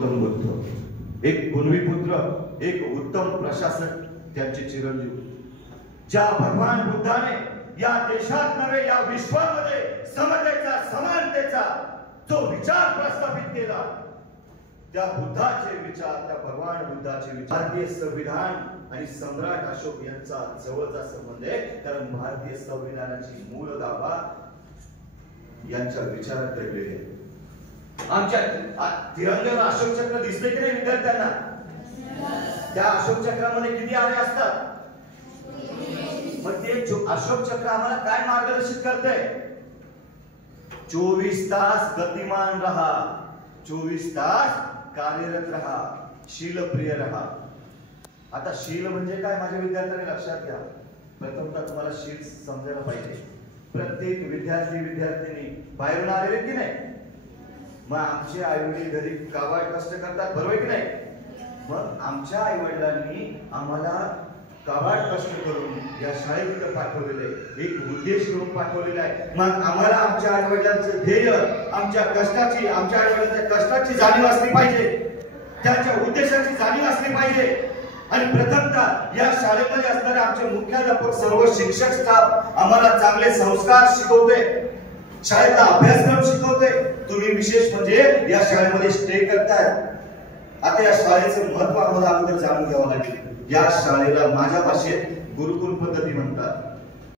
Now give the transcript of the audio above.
बुद्ध एक पुत्र, एक उत्तम प्रशासक, त्यांचे चिरंजीव, ज्या भगवान बुद्धाने या देशात नव्हे या विश्वामध्ये समतेचा, समानतेचा जो विचार प्रस्थापित केला, त्या बुद्धाचे विचार, त्या भगवान बुद्धाचे विचार, भारतीय संविधान आणि सम्राट अशोक यांचा जवळचा संबंध आहे. कारण भारतीय संविधानाची मूळ गाभा यांच्या विचारात दडलेली आहे. आमच्या तिरंग्याला अशोक चक्र दिसते की नाही विद्यार्थ्यांना? त्या अशोक चक्रामध्ये किती आरे असतात? मग ते अशोक चक्र आम्हाला काय मार्गदर्शित करते? 24 तास गतिमान रहा, 24 तास कार्यरत रहा, शीलप्रिय रहा. आता शील म्हणजे काय माझ्या विद्यार्थ्यांनी लक्षात घ्या. प्रथमतः तुम्हाला शील समजायला पाहिजे. प्रत्येक विद्यार्थ्यांनी बाहेरून आलेले की नाही? मग आमचे आई वडील घरी काबाड कष्ट करतात, बरोबर की नाही? मग आमच्या आई वडिलांनी आम्हाला काबाड कष्ट करून या शाळेत पाठवलेले, एक उद्देश घेऊन पाठवलेला आहे. मग आम्हाला आमच्या आई वडिलांचं ध्येय, आमच्या कष्टाची, आमच्या आई वडिलांच्या कष्टाची जाणीव असली पाहिजे, त्यांच्या उद्देशाची जाणीव असली पाहिजे. आणि प्रथमतः या शाळेमध्ये असणारे आमचे मुख्याध्यापक, सर्व शिक्षक स्टाफ आम्हाला चांगले संस्कार शिकवते, शाळेचा अभ्यासक्रम शिकवते. तुम्ही विशेष म्हणजे या शाळेमध्ये स्टे करताय. आता या शाळेचं महत्व आम्हाला अगोदर जाणून घ्यावं लागेल. या शाळेला माझ्या भाषेत गुरुकुल पद्धती म्हणतात.